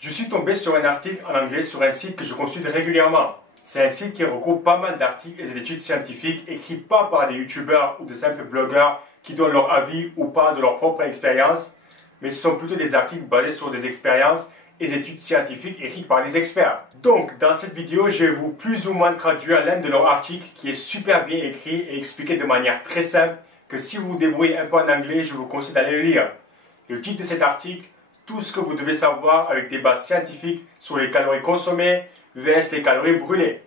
Je suis tombé sur un article en anglais sur un site que je consulte régulièrement. C'est un site qui regroupe pas mal d'articles et d'études scientifiques écrits pas par des youtubeurs ou de simples blogueurs qui donnent leur avis ou parlent de leur propre expérience, mais ce sont plutôt des articles basés sur des expériences et des études scientifiques écrites par des experts. Donc, dans cette vidéo, je vais vous plus ou moins traduire l'un de leurs articles qui est super bien écrit et expliqué de manière très simple que si vous vous débrouillez un peu en anglais, je vous conseille d'aller le lire. Le titre de cet article, tout ce que vous devez savoir avec des bases scientifiques sur les calories consommées vs les calories brûlées.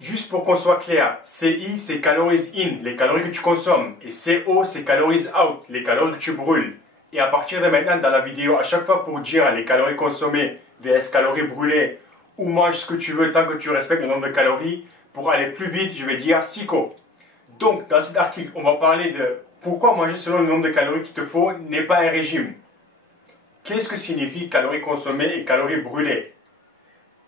Juste pour qu'on soit clair, CI c'est calories in, les calories que tu consommes, et CO c'est calories out, les calories que tu brûles. Et à partir de maintenant dans la vidéo, à chaque fois pour dire les calories consommées vs calories brûlées, ou mange ce que tu veux tant que tu respectes le nombre de calories, pour aller plus vite, je vais dire SICO. Donc dans cet article, on va parler de pourquoi manger selon le nombre de calories qu'il te faut n'est pas un régime. Qu'est-ce que signifie calories consommées et calories brûlées?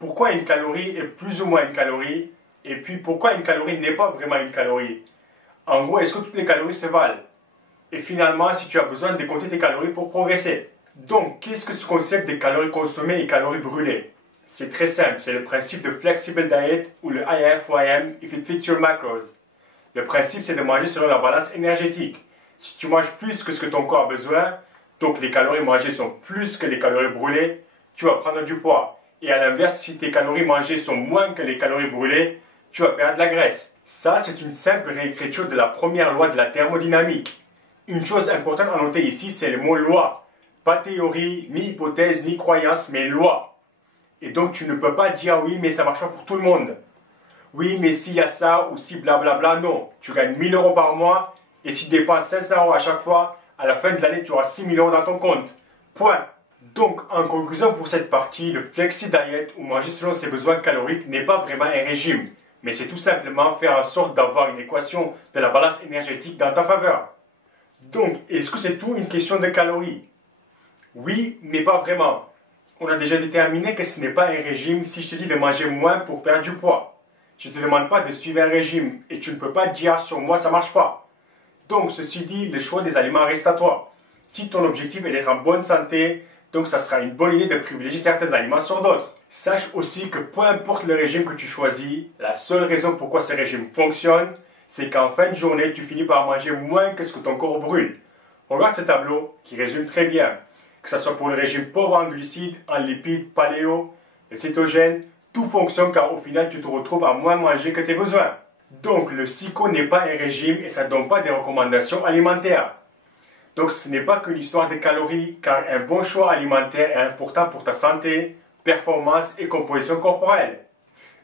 Pourquoi une calorie est plus ou moins une calorie? Et puis pourquoi une calorie n'est pas vraiment une calorie? En gros, est-ce que toutes les calories se valent? Et finalement, si tu as besoin de compter tes calories pour progresser. Donc, qu'est-ce que ce concept de calories consommées et calories brûlées? C'est très simple, c'est le principe de Flexible Diet ou le IFYM, If It Fits Your Macros. Le principe, c'est de manger selon la balance énergétique. Si tu manges plus que ce que ton corps a besoin, donc les calories mangées sont plus que les calories brûlées, tu vas prendre du poids. Et à l'inverse, si tes calories mangées sont moins que les calories brûlées, tu vas perdre de la graisse. Ça, c'est une simple réécriture de la première loi de la thermodynamique. Une chose importante à noter ici, c'est le mot loi. Pas théorie, ni hypothèse, ni croyance, mais loi. Et donc, tu ne peux pas dire oui, mais ça marche pas pour tout le monde. Oui, mais s'il y a ça ou si blablabla, non. Tu gagnes 1000 € par mois et si tu dépenses 500 € à chaque fois, à la fin de l'année, tu auras 6000 € dans ton compte. Point. Donc, en conclusion pour cette partie, le Flexi Diet ou manger selon ses besoins caloriques n'est pas vraiment un régime, mais c'est tout simplement faire en sorte d'avoir une équation de la balance énergétique dans ta faveur. Donc, est-ce que c'est tout une question de calories? Oui, mais pas vraiment. On a déjà déterminé que ce n'est pas un régime si je te dis de manger moins pour perdre du poids. Je ne te demande pas de suivre un régime et tu ne peux pas dire sur moi ça ne marche pas. Donc, ceci dit, le choix des aliments reste à toi. Si ton objectif est d'être en bonne santé, donc ça sera une bonne idée de privilégier certains aliments sur d'autres. Sache aussi que peu importe le régime que tu choisis, la seule raison pourquoi ce régime fonctionne, c'est qu'en fin de journée, tu finis par manger moins que ce que ton corps brûle. Regarde ce tableau qui résume très bien. Que ce soit pour le régime pauvre en glucides, en lipides, paléo, et cétogène, tout fonctionne car au final, tu te retrouves à moins manger que tes besoins. Donc, le SICO n'est pas un régime et ça ne donne pas des recommandations alimentaires. Donc, ce n'est pas qu'une histoire de calories, car un bon choix alimentaire est important pour ta santé, performance et composition corporelle.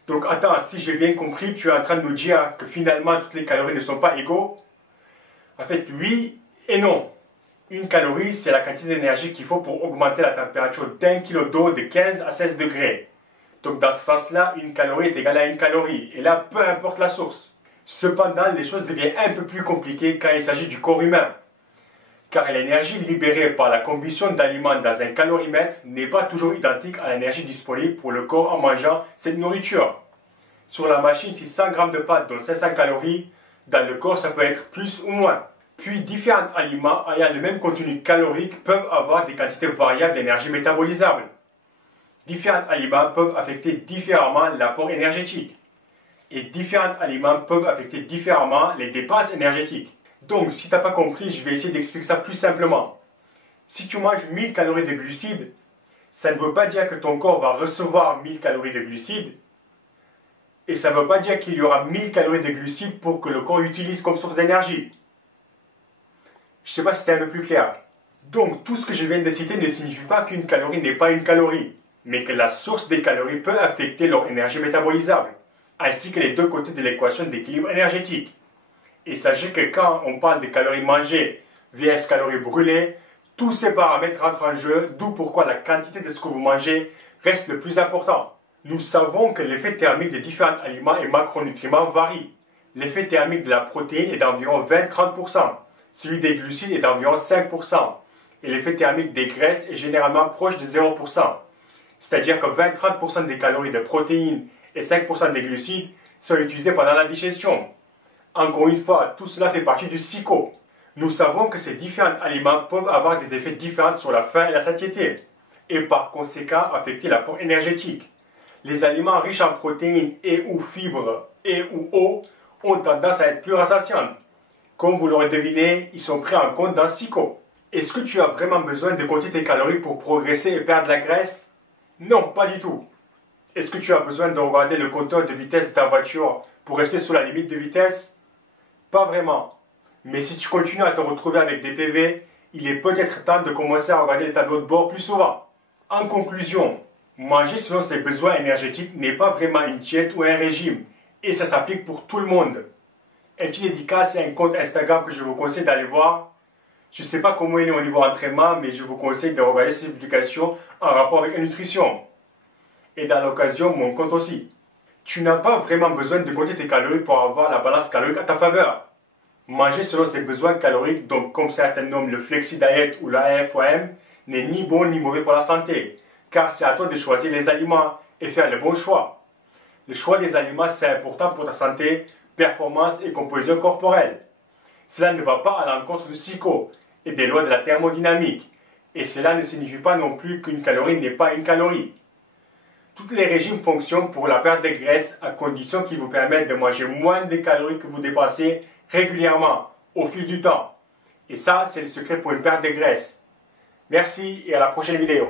Donc, attends, si j'ai bien compris, tu es en train de nous dire que finalement, toutes les calories ne sont pas égaux? En fait, oui et non. Une calorie, c'est la quantité d'énergie qu'il faut pour augmenter la température d'un kilo d'eau de 15 à 16 degrés. Donc dans ce sens-là, une calorie est égale à une calorie. Et là, peu importe la source. Cependant, les choses deviennent un peu plus compliquées quand il s'agit du corps humain. Car l'énergie libérée par la combustion d'aliments dans un calorimètre n'est pas toujours identique à l'énergie disponible pour le corps en mangeant cette nourriture. Sur la machine, si 100 g de pâtes donnent 500 calories, dans le corps, ça peut être plus ou moins. Puis, différents aliments ayant le même contenu calorique peuvent avoir des quantités variables d'énergie métabolisable. Différents aliments peuvent affecter différemment l'apport énergétique. Et différents aliments peuvent affecter différemment les dépenses énergétiques. Donc, si tu n'as pas compris, je vais essayer d'expliquer ça plus simplement. Si tu manges 1000 calories de glucides, ça ne veut pas dire que ton corps va recevoir 1000 calories de glucides. Et ça ne veut pas dire qu'il y aura 1000 calories de glucides pour que le corps utilise comme source d'énergie. Je ne sais pas si c'était un peu plus clair. Donc, tout ce que je viens de citer ne signifie pas qu'une calorie n'est pas une calorie, mais que la source des calories peut affecter leur énergie métabolisable, ainsi que les deux côtés de l'équation d'équilibre énergétique. Et sachez que quand on parle de calories mangées vs calories brûlées, tous ces paramètres rentrent en jeu, d'où pourquoi la quantité de ce que vous mangez reste le plus important. Nous savons que l'effet thermique de différents aliments et macronutriments varie. L'effet thermique de la protéine est d'environ 20-30%. Celui des glucides est d'environ 5%. Et l'effet thermique des graisses est généralement proche de 0%. C'est-à-dire que 20-30% des calories de protéines et 5% des glucides sont utilisés pendant la digestion. Encore une fois, tout cela fait partie du SICO. Nous savons que ces différents aliments peuvent avoir des effets différents sur la faim et la satiété, et par conséquent affecter l'apport énergétique. Les aliments riches en protéines et ou fibres et ou eau ont tendance à être plus rassasiants. Comme vous l'aurez deviné, ils sont pris en compte dans SICO. Est-ce que tu as vraiment besoin de compter tes calories pour progresser et perdre de la graisse? Non, pas du tout. Est-ce que tu as besoin de regarder le compteur de vitesse de ta voiture pour rester sous la limite de vitesse? Pas vraiment. Mais si tu continues à te retrouver avec des PV, il est peut-être temps de commencer à regarder les tableaux de bord plus souvent. En conclusion, manger selon ses besoins énergétiques n'est pas vraiment une diète ou un régime, et ça s'applique pour tout le monde. Un petit dédicace et un compte Instagram que je vous conseille d'aller voir. Je ne sais pas comment il est au niveau entraînement, mais je vous conseille de regarder ces publications en rapport avec la nutrition. Et dans l'occasion, mon compte aussi. Tu n'as pas vraiment besoin de compter tes calories pour avoir la balance calorique à ta faveur. Manger selon ses besoins caloriques, donc comme certains nomment le Flexi Diet ou la AFOM, n'est ni bon ni mauvais pour la santé, car c'est à toi de choisir les aliments et faire le bon choix. Le choix des aliments, c'est important pour ta santé, performance et composition corporelle. Cela ne va pas à l'encontre du SICO et des lois de la thermodynamique, et cela ne signifie pas non plus qu'une calorie n'est pas une calorie. Tous les régimes fonctionnent pour la perte de graisse à condition qu'ils vous permettent de manger moins de calories que vous dépensez régulièrement au fil du temps. Et ça, c'est le secret pour une perte de graisse. Merci et à la prochaine vidéo.